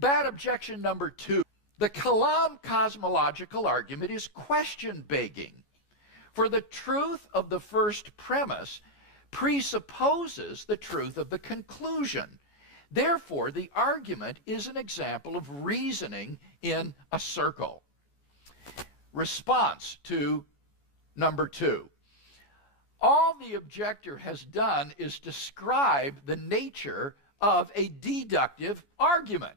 Bad objection number 2. The Kalam cosmological argument is question-begging. For the truth of the first premise presupposes the truth of the conclusion. Therefore, the argument is an example of reasoning in a circle. Response to number 2. All the objector has done is describe the nature of a deductive argument.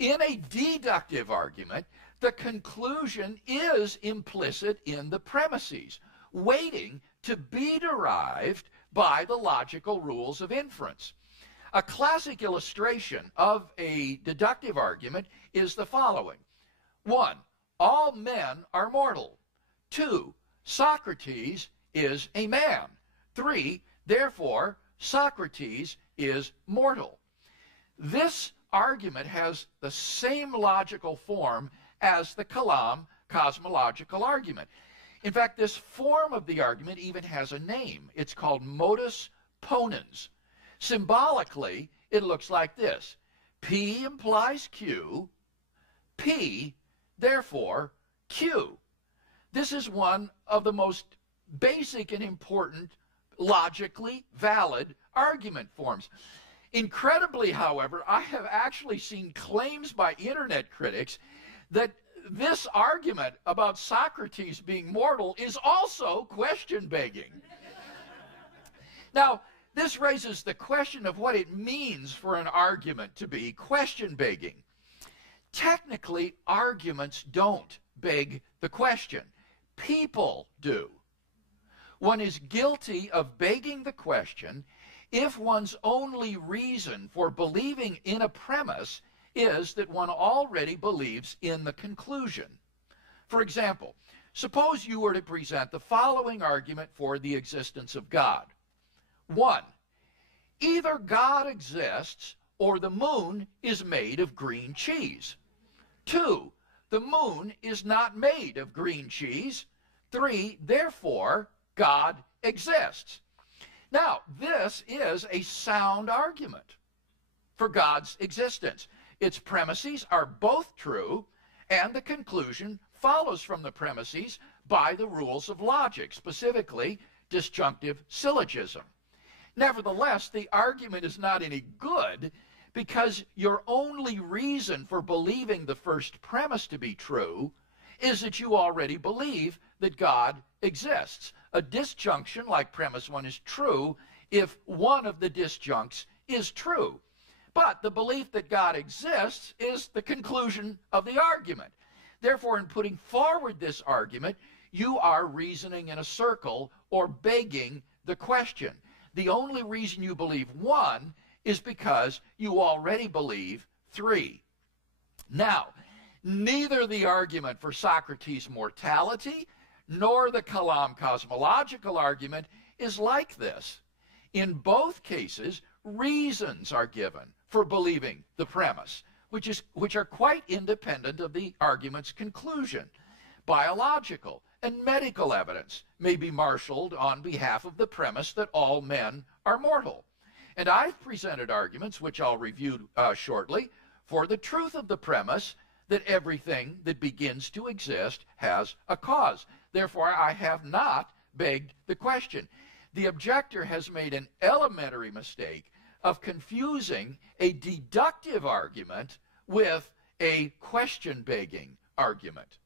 In a deductive argument, the conclusion is implicit in the premises, waiting to be derived by the logical rules of inference. A classic illustration of a deductive argument is the following. 1. All men are mortal. 2. Socrates is a man. 3. Therefore, Socrates is mortal. This argument has the same logical form as the Kalam cosmological argument. In fact, this form of the argument even has a name. It's called modus ponens. Symbolically, it looks like this. P implies Q. P, therefore, Q. This is one of the most basic and important, logically valid argument forms. Incredibly, however, I have actually seen claims by internet critics that this argument about Socrates being mortal is also question-begging. Now, this raises the question of what it means for an argument to be question-begging. Technically, arguments don't beg the question. People do. One is guilty of begging the question if one's only reason for believing in a premise is that one already believes in the conclusion. For example, suppose you were to present the following argument for the existence of God. 1. Either God exists or the moon is made of green cheese. 2. The moon is not made of green cheese. 3. Therefore, God exists. Now, this is a sound argument for God's existence. Its premises are both true, and the conclusion follows from the premises by the rules of logic, specifically disjunctive syllogism. Nevertheless, the argument is not any good because your only reason for believing the first premise to be true is that you already believe that God exists. A disjunction like premise 1 is true if one of the disjuncts is true. But the belief that God exists is the conclusion of the argument. Therefore, in putting forward this argument, you are reasoning in a circle or begging the question. The only reason you believe 1 is because you already believe 3. Now, neither the argument for Socrates' mortality nor the Kalam cosmological argument is like this. In both cases, reasons are given for believing the premise, which are quite independent of the argument's conclusion. Biological and medical evidence may be marshaled on behalf of the premise that all men are mortal. And I've presented arguments, which I'll review shortly, for the truth of the premise that everything that begins to exist has a cause. Therefore, I have not begged the question. The objector has made an elementary mistake of confusing a deductive argument with a question-begging argument.